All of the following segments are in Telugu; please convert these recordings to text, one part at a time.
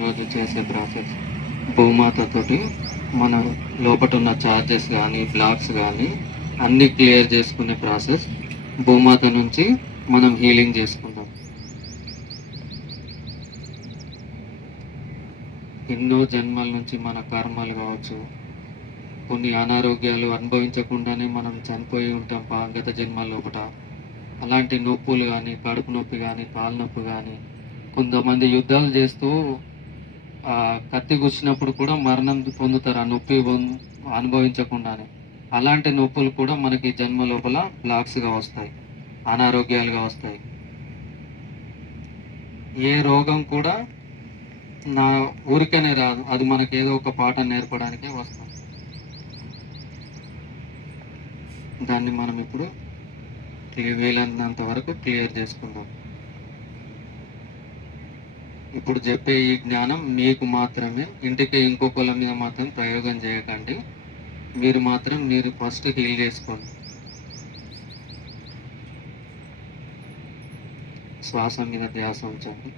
రోజు చేసే ప్రాసెస్ భూమాతతోటి మన లోపల ఉన్న చార్జెస్ కానీ బ్లాక్స్ కానీ అన్నీ క్లియర్ చేసుకునే ప్రాసెస్ భూమాత నుంచి మనం హీలింగ్ చేసుకుందాం. ఎన్నో జన్మల నుంచి మన కర్మలు కావచ్చు. కొన్ని అనారోగ్యాలు అనుభవించకుండానే మనం చనిపోయి ఉంటాం పా గత జన్మల అలాంటి నొప్పులు కానీ కడుపు నొప్పి కానీ కాలు నొప్పి కానీ కొంతమంది యుద్ధాలు చేస్తూ ఆ కత్తి గుచ్చినప్పుడు కూడా మరణం పొందుతారు. ఆ నొప్పి అనుభవించకుండానే. అలాంటి నొప్పులు కూడా మనకి జన్మ లోపల బ్లాక్స్గా వస్తాయి. అనారోగ్యాలుగా వస్తాయి. ఏ రోగం కూడా నా ఊరికనే రాదు. అది మనకి ఏదో ఒక పాఠం నేర్పడానికే వస్తుంది దాన్ని మనం ఇప్పుడు వీలైనంత వరకు క్లియర్ చేసుకుందాం. ఇప్పుడు చెప్పే ఈ జ్ఞానం మీకు మాత్రమే. ఇంటికి ఇంకొకళ్ళ మీద మాత్రం ప్రయోగం చేయకండి. మీరు మాత్రం మీరు ఫస్ట్ హీల్ చేసుకోండి. శ్వాస మీద ధ్యాస ఉంచండి.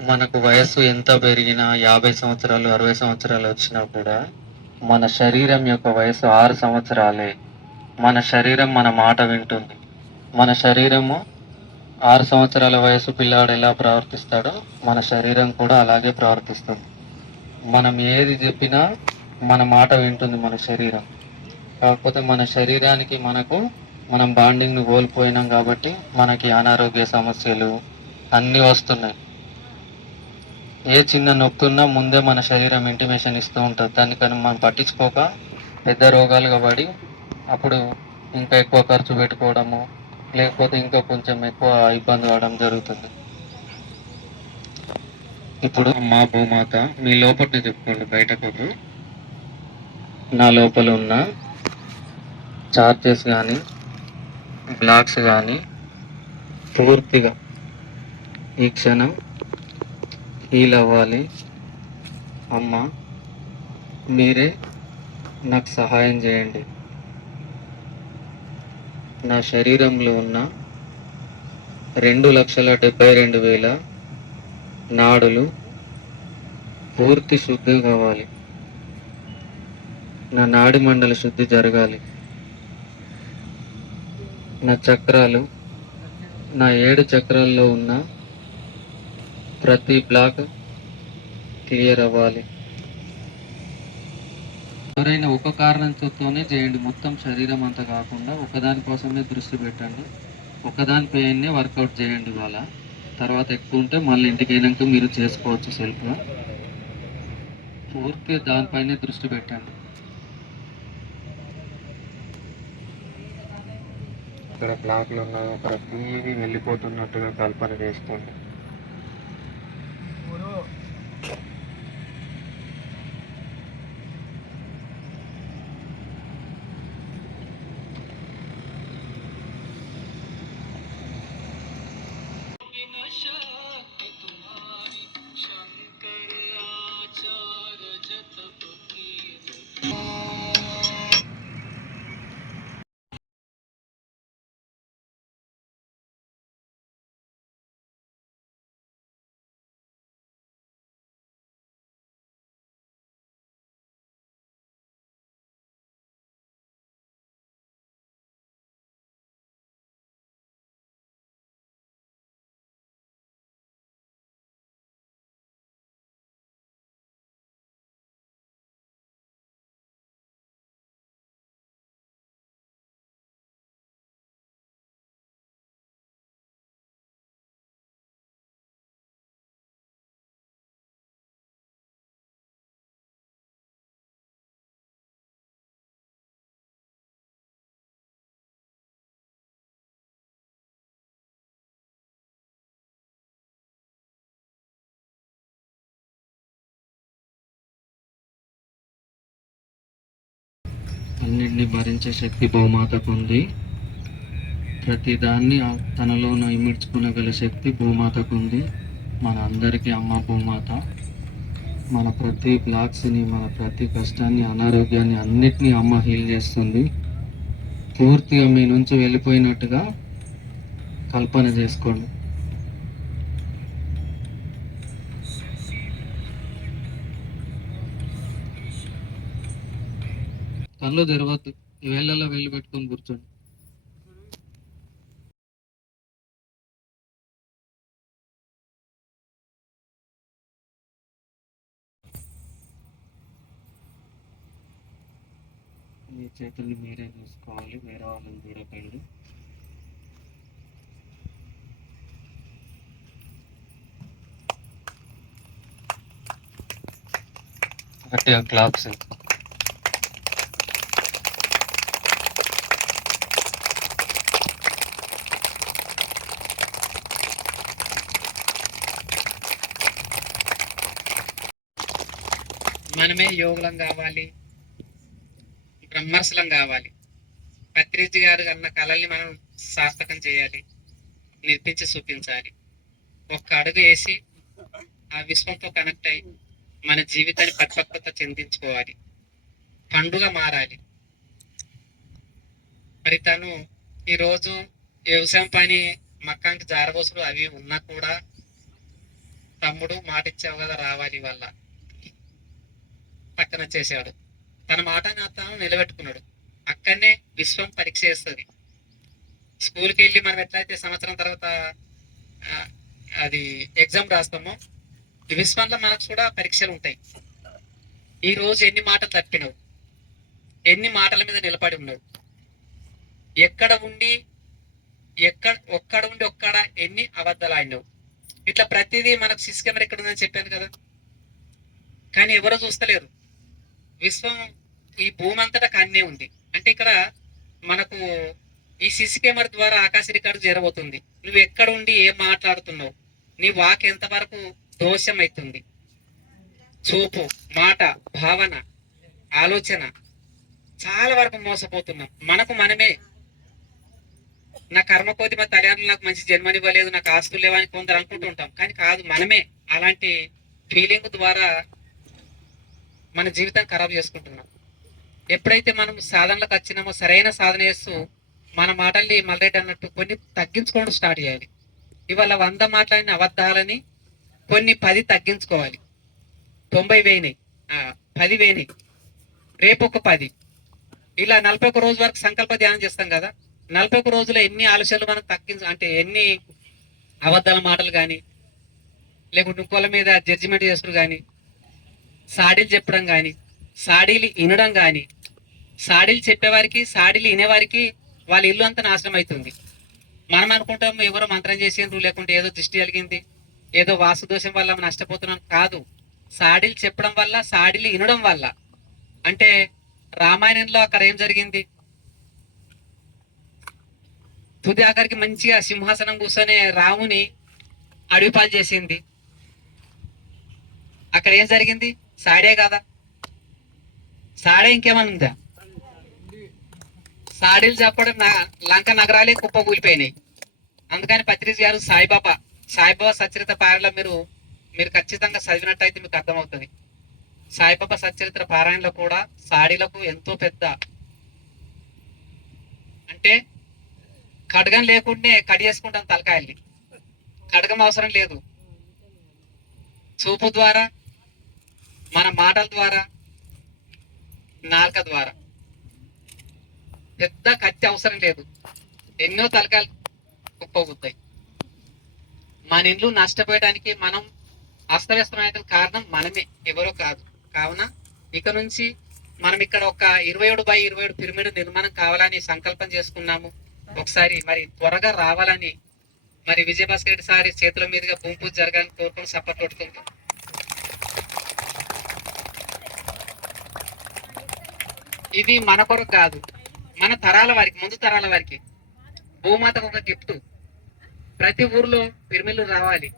మనకు వయస్సు ఎంత పెరిగినా యాభై సంవత్సరాలు అరవై సంవత్సరాలు వచ్చినా కూడా మన శరీరం యొక్క వయసు ఆరు సంవత్సరాలే. మన శరీరం మన మాట వింటుంది. మన శరీరము ఆరు సంవత్సరాల వయసు పిల్లాడు ఎలా ప్రవర్తిస్తాడో మన శరీరం కూడా అలాగే ప్రవర్తిస్తుంది. మనం ఏది చెప్పినా మన మాట వింటుంది మన శరీరం. కాకపోతే మన శరీరానికి మనకు మనం బాండింగ్ను కోల్పోయినాం కాబట్టి మనకి అనారోగ్య సమస్యలు అన్నీ వస్తున్నాయి. ఏ చిన్న నొక్కున్నా ముందే మన శరీరం ఇంటిమేషన్ ఇస్తూ ఉంటుంది. దానికని మనం పట్టించుకోక పెద్ద రోగాలుగా పడి అప్పుడు ఇంకా ఎక్కువ ఖర్చు పెట్టుకోవడము లేకపోతే ఇంకా కొంచెం ఎక్కువ ఇబ్బంది పడడం జరుగుతుంది. ఇప్పుడు మా భూమాత మీ లోపల చెప్పుకోండి బయటకు నా లోపల ఉన్న చార్జెస్ కానీ బ్లాక్స్ కానీ పూర్తిగా ఈ క్షణం హీల్ అవ్వాలి అమ్మ మీరే నాకు సహాయం చేయండి. నా శరీరంలో ఉన్న రెండు లక్షల డెబ్బై రెండు వేల నాడులు పూర్తి శుద్ధి కావాలి. నా నాడి మండల శుద్ధి జరగాలి. నా చక్రాలు నా ఏడు చక్రాల్లో ఉన్న ప్రతి బ్లాక్ క్లియర్ అవ్వాలి. ఎవరైనా ఒక కారణంతోనే చేయండి. మొత్తం శరీరం అంతా కాకుండా ఒకదాని కోసమే దృష్టి పెట్టండి. ఒకదాని పైనే వర్కౌట్ చేయండి ఇవాళ. తర్వాత ఎక్కువ ఉంటే మళ్ళీ ఇంటికి అయినాక మీరు చేసుకోవచ్చు సెల్ఫ్గా పూర్తి దానిపైనే దృష్టి పెట్టండి. ఇక్కడ బ్లాక్లు ఉన్నాయి. అక్కడ టీవీ వెళ్ళిపోతున్నట్టుగా కల్పన చేసుకోండి. అన్నింటినీ భరించే శక్తి భూమాతకు ఉంది. ప్రతిదాన్ని తనలోనూ ఆ ఇమిడ్చుకునగల శక్తి భూమాతకు ఉంది. మన అందరికీ అమ్మ భూమాత. మన ప్రతి బ్లాక్స్ని మన ప్రతి కష్టాన్ని అనారోగ్యాన్ని అన్నిటినీ అమ్మ హీల్ చేస్తుంది. పూర్తిగా మీ నుంచి వెళ్ళిపోయినట్టుగా కల్పన చేసుకోండి. కళ్ళు తెరవద్దు వేళ్ళలో వెళ్ళి పెట్టుకొని కూర్చోండి. మీ చేతుల్ని మీరే చూసుకోవాలి వేరే వాళ్ళని చూడకండి గట్టిగా క్లాప్స్ మనమే యోగులం కావాలి బ్రహ్మర్షులం కావాలి. పత్రిజి గారు అన్న కళల్ని మనం సార్థకం చేయాలి నిర్మించి చూపించాలి. ఒక్క అడుగు వేసి ఆ విశ్వంతో కనెక్ట్ అయి మన జీవితాన్ని పరిపక్వత చెందించుకోవాలి. పండుగ మారాలి. మరి తను ఈరోజు వ్యవసాయం పని మక్కానికి జారబోసులు అవి ఉన్నా కూడా తమ్ముడు మాట ఇచ్చావు కదా రావాలి వల్ల పక్కన చేశాడు. తన మాట నిలబెట్టుకున్నాడు. అక్కడనే విశ్వం పరీక్ష చేస్తుంది. స్కూల్కి వెళ్ళి మనం ఎట్లయితే సంవత్సరం తర్వాత అది ఎగ్జామ్ రాస్తామో ఈ విశ్వంలో మనకు కూడా పరీక్షలు ఉంటాయి. ఈ రోజు ఎన్ని మాటలు తప్పినవు? ఎన్ని మాటల మీద నిలబడి ఉన్నావు? ఎక్కడ ఉండి ఎక్కడ ఒక్కడ ఉండి ఒక్కడ ఎన్ని అబద్ధాలు ఆడినావు ఇట్లా ప్రతిదీ మనకు సిసి కెమెరా ఎక్కడ ఉందని చెప్పాను కదా? కానీ ఎవరో చూస్తలేరు. విశ్వం ఈ భూమి అంతటా కన్నే ఉంది. అంటే ఇక్కడ మనకు ఈ సిసి కెమెరా ద్వారా ఆకాశ రికార్డు చేరబోతుంది నువ్వు ఎక్కడ ఉండి ఏం మాట్లాడుతున్నావు? నీ వాక్ ఎంతవరకు దోషం అవుతుంది చూపు మాట భావన ఆలోచన. చాలా వరకు మోసపోతున్నాం. మనకు మనమే. నా కర్మ కోతి మా తల్లిదండ్రులు నాకు మంచి జన్మనివ్వలేదు నాకు ఆస్తులు లేవని కొందరు అనుకుంటుంటాం కానీ కాదు మనమే. అలాంటి ఫీలింగ్ ద్వారా మన జీవితం ఖరాబ్ చేసుకుంటున్నాం. ఎప్పుడైతే మనం సాధనలకు వచ్చినామో సరైన సాధన చేస్తూ మన మాటల్ని మల్లరెడ్డి అన్నట్టు కొన్ని తగ్గించుకోవడం స్టార్ట్ చేయాలి. ఇవాళ వంద మాటలని అబద్ధాలని కొన్ని పది తగ్గించుకోవాలి. తొంభై వేయినాయి. పది వేయినాయి. రేపు ఒక పది. ఇలా నలభై ఒక రోజు వరకు సంకల్ప ధ్యానం చేస్తాం కదా. నలభై ఒక రోజులో ఎన్ని ఆలోచనలు మనం తగ్గించ అంటే ఎన్ని అబద్ధాల మాటలు కానీ లేకుంటే ఇంకోళ్ళ మీద జడ్జిమెంట్ చేసుడు కానీ సాడీలు చెప్పడం కానీ సాడీలు వినడం కానీ సాడీలు చెప్పేవారికి సాడీలు వినేవారికి వాళ్ళ ఇల్లు అంతా నాశనం అవుతుంది మనం అనుకుంటాం ఎవరో మంత్రం చేసిండ్రు లేకుంటే ఏదో దృష్టి కలిగింది ఏదో వాసు దోషం వల్ల నష్టపోతున్నాం కాదు. సాడీలు చెప్పడం వల్ల సాడీలు వినడం వల్ల. అంటే రామాయణంలో అక్కడ ఏం జరిగింది? తుది ఆఖరికి మంచిగా సింహాసనం కూర్చొని రాముని అడవిపాలు చేసింది. అక్కడ ఏం జరిగింది? సాడే కదా? సాడే ఇంకేమన్నా ఉందా? సాడీలు చెప్పడం లంక నగరాలే కుప్ప కూలిపోయినాయి. అందుకని పత్రిజ్ గారు సాయిబాబా సాయిబాబా సచరిత పారాయణలో మీరు మీరు ఖచ్చితంగా చదివినట్టయితే మీకు అర్థమవుతుంది. సాయిబాబా సచరిత్ర పారాయణలో కూడా సాడీలకు ఎంతో పెద్ద అంటే ఖడ్గం లేకుండానే కడి చేసుకుంటాం తలకాయల్ని. ఖడ్గం అవసరం లేదు. చూపు ద్వారా మన మాటల ద్వారా నాలుక ద్వారా. పెద్ద కత్తి అవసరం లేదు. ఎన్నో తలకాలు కుప్పగుతాయి మన ఇల్లు నష్టపోయడానికి మనం అస్తవ్యస్తమైన కారణం మనమే ఎవరో కాదు. కావున ఇక నుంచి మనం ఇక్కడ ఒక ఇరవై ఏడు బై ఇరవై ఏడు పిరమిడ్ నిర్మాణం కావాలని సంకల్పం చేసుకున్నాము. ఒకసారి మరి త్వరగా రావాలని మరి విజయభాస్కర్ రెడ్డి సారి చేతుల మీదుగా భూమి పూజ జరగాలని కోరుకుని సపోర్ట్ కొట్టుకుంటాం ఇది మన కొరకు కాదు. మన తరాల వారికి ముందు తరాల వారికి. భూమాతకు ఒక గిఫ్ట్. ప్రతి ఊర్లో పిరిమిళ్ళు రావాలి.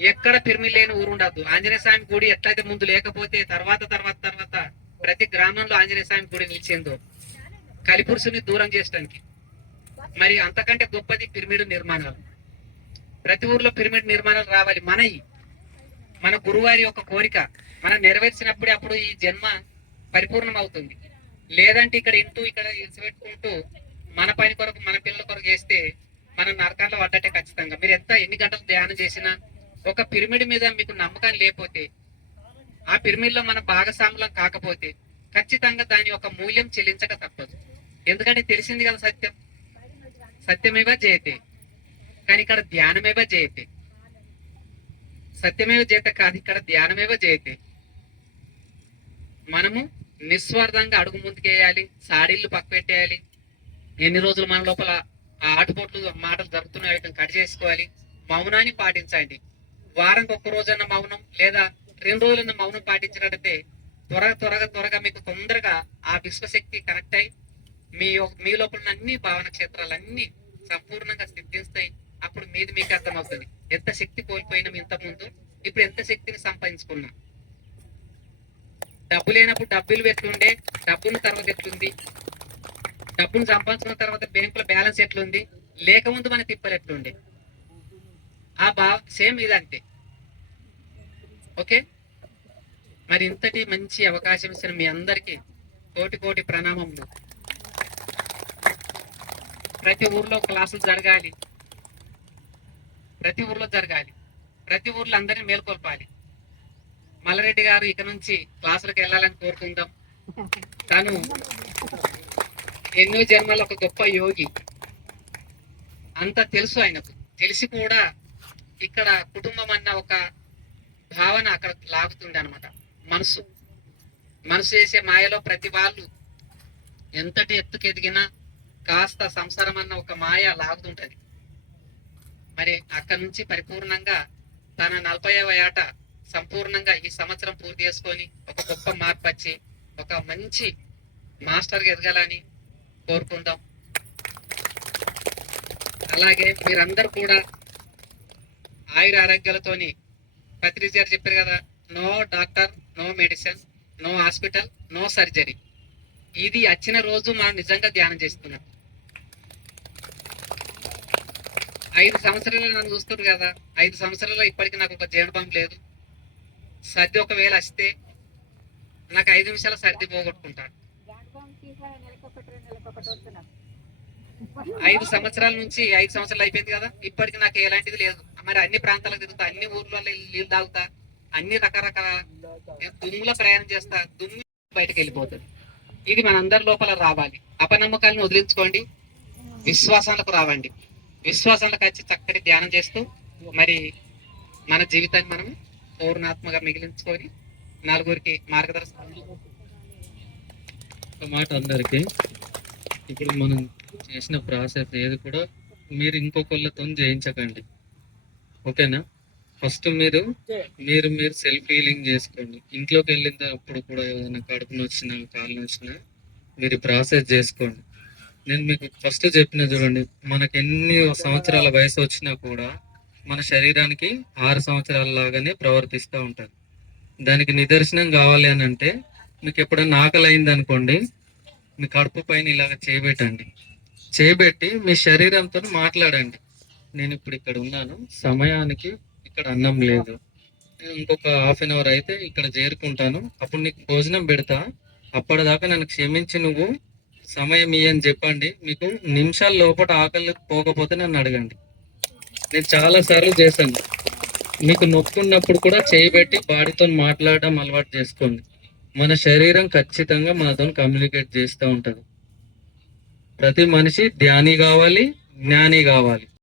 ఎక్కడ పిరిమిల్ లేని ఊరు ఉండద్దు. ఆంజనేయ స్వామి గుడి ఎట్లయితే ముందు లేకపోతే తర్వాత తర్వాత తర్వాత ప్రతి గ్రామంలో ఆంజనేయ స్వామి గుడి నిలిచిందో కలిపురుషుని దూరం చేయడానికి మరి అంతకంటే గొప్పది పిరమిడ్ నిర్మాణాలు. ప్రతి ఊర్లో పిరమిడ్ నిర్మాణాలు రావాలి. మనయి మన గురువారి యొక్క కోరిక మనం నెరవేర్చినప్పుడే అప్పుడు ఈ జన్మ పరిపూర్ణం అవుతుంది లేదంటే ఇక్కడ ఇంటూ ఇక్కడ పెట్టుకుంటూ మన పని కొరకు మన పిల్లల కొరకు చేస్తే మనం నరకాల్లో పడ్డట్టే ఖచ్చితంగా. మీరు ఎంత ఎన్ని గంటలు ధ్యానం చేసినా ఒక పిరమిడ్ మీద మీకు నమ్మకం లేకపోతే ఆ పిరమిడ్లో మన భాగస్వాములం కాకపోతే ఖచ్చితంగా దాని యొక్క మూల్యం చెల్లించక తప్పదు. ఎందుకంటే తెలిసింది కదా సత్యం. సత్యమేవ జయతే. కానీ ఇక్కడ ధ్యానమేవ జయతే. సత్యమేవ జయత కాదు ఇక్కడ ధ్యానమేవ జయతే. మనము నిస్వార్థంగా అడుగు ముందుకేయాలి సాడీళ్ళు పక్క పెట్టేయాలి ఎన్ని రోజులు మన లోపల ఆ ఆటుపోట్లు మాటలు జరుగుతున్నాయి వాటిని కట్ చేసుకోవాలి. మౌనాన్ని పాటించండి. వారానికి ఒక్క రోజన్న మౌనం లేదా రెండు రోజులన్న మౌనం పాటించినట్టయితే త్వరగా త్వరగా త్వరగా మీకు తొందరగా ఆ విశ్వశక్తి కనెక్ట్ అయి మీ మీ లోపల అన్ని భావన క్షేత్రాలన్నీ సంపూర్ణంగా సిద్ధిస్తాయి. అప్పుడు మీది మీకు అర్థమవుతుంది. ఎంత శక్తి కోల్పోయినాం ఇంతకుముందు ఇప్పుడు ఎంత శక్తిని సంపాదించుకున్నాం? డబ్బు లేనప్పుడు డబ్బులు ఎట్లుండే డబ్బున్న తర్వాత ఎట్లుంది? డబ్బును సంపాదించిన తర్వాత బ్యాంకులో బ్యాలెన్స్ ఎట్లుంది? లేకముందు మన తిప్పలు ఎట్లుండే? ఆ భావ సేమ్ ఇదంతే. ఓకే? మరి ఇంతటి మంచి అవకాశం ఇచ్చిన మీ అందరికీ కోటి కోటి ప్రణామములు. ప్రతి ఊర్లో క్లాసులు జరగాలి. ప్రతి ఊర్లో జరగాలి. ప్రతి ఊర్లో అందరినీ మేల్కొల్పాలి. మల్లారెడ్డి గారు ఇక నుంచి క్లాసులకు వెళ్ళాలని కోరుకుందాం. తను ఎన్నో జన్మల ఒక గొప్ప యోగి. అంత తెలుసు ఆయనకు. తెలిసి కూడా ఇక్కడ కుటుంబం అన్న ఒక భావన అక్కడ లాగుతుంది అనమాట మనసు. మనసు చేసే మాయలో ప్రతి వాళ్ళు ఎంతటి ఎత్తుకు ఎదిగినా కాస్త సంసారం అన్న ఒక మాయ లాగుతుంటది. మరి అక్కడ నుంచి పరిపూర్ణంగా తన నలభైవ ఏట సంపూర్ణంగా ఈ సంవత్సరం పూర్తి చేసుకొని ఒక గొప్ప మార్పు వచ్చి ఒక మంచి మాస్టర్గా ఎదగాలని కోరుకుందాం. అలాగే మీరందరూ కూడా ఆయుర ఆరోగ్యాలతోని పత్రిక గారు చెప్పారు కదా no doctor no medicine no hospital no surgery. ఇది వచ్చిన రోజు మనం నిజంగా ధ్యానం చేస్తున్నాం ఐదు సంవత్సరాలు నన్ను చూస్తున్నారు కదా ఐదు సంవత్సరాలు ఇప్పటికి నాకు ఒక జీవనభం లేదు. సర్ది ఒకవేళ వస్తే నాకు ఐదు నిమిషాల సర్ది పోగొట్టుకుంటాను ఐదు సంవత్సరాల నుంచి ఐదు సంవత్సరాలు అయిపోయింది కదా ఇప్పటికి నాకు ఎలాంటిది లేదు. మరి అన్ని ప్రాంతాలకు తిరుగుతా అన్ని ఊర్లలో నీళ్ళు తాగుతా అన్ని రకరకాల దుమ్ముల ప్రయాణం చేస్తా దుమ్ము బయటకు వెళ్ళిపోతుంది. ఇది మన అందరి లోపల రావాలి. అపనమ్మకాలను వదిలించుకోండి. విశ్వాసాలకు రావండి. విశ్వాసాలకు వచ్చి చక్కటి ధ్యానం చేస్తూ మరి మన జీవితాన్ని మనం పౌర్ణాత్మగా మిగిలించుకొని నలుగురికి మార్గదర్శనం ఒక మాట అందరికి. ఇప్పుడు మనం చేసిన ప్రాసెస్ ఏది కూడా మీరు ఇంకొకళ్ళతో చేయించకండి ఓకేనా? ఫస్ట్ మీరు మీరు మీరు సెల్ఫ్ హీలింగ్ చేసుకోండి. ఇంట్లోకి వెళ్ళినప్పుడు కూడా ఏదైనా కడుపు నొచ్చినా కాళ్ళు నొచ్చినా మీరు ప్రాసెస్ చేసుకోండి. నేను మీకు ఫస్ట్ చెప్పిన చూడండి మనకి ఎన్ని సంవత్సరాల వయసు వచ్చినా కూడా మన శరీరానికి ఆరు సంవత్సరాల లాగానే ప్రవర్తిస్తూ ఉంటుంది దానికి నిదర్శనం కావాలి అని అంటే మీకు ఎప్పుడైనా ఆకలి అయింది అనుకోండి మీ కడుపు పైన ఇలాగ చేయబెట్టండి చేయబెట్టి మీ శరీరంతో మాట్లాడండి. నేను ఇప్పుడు ఇక్కడ ఉన్నాను సమయానికి ఇక్కడ అన్నం లేదు. ఇంకొక హాఫ్ అన్ అవర్ అయితే ఇక్కడ చేరుకుంటాను. అప్పుడు నీకు భోజనం పెడతా. అప్పటిదాకా నన్ను క్షమించి నువ్వు సమయం ఇయ్యని చెప్పండి. మీకు నిమిషాల లోపల ఆకలి పోకపోతే నన్ను అడగండి. నేను చాలా సార్లు చేశాను. మీకు నొప్పున్నప్పుడు కూడా చేయబెట్టి బాడీతో మాట్లాడడం అలవాటు చేసుకోండి. మన శరీరం ఖచ్చితంగా మనతో కమ్యూనికేట్ చేస్తూ ఉంటది. ప్రతి మనిషి ధ్యాని కావాలి జ్ఞాని కావాలి.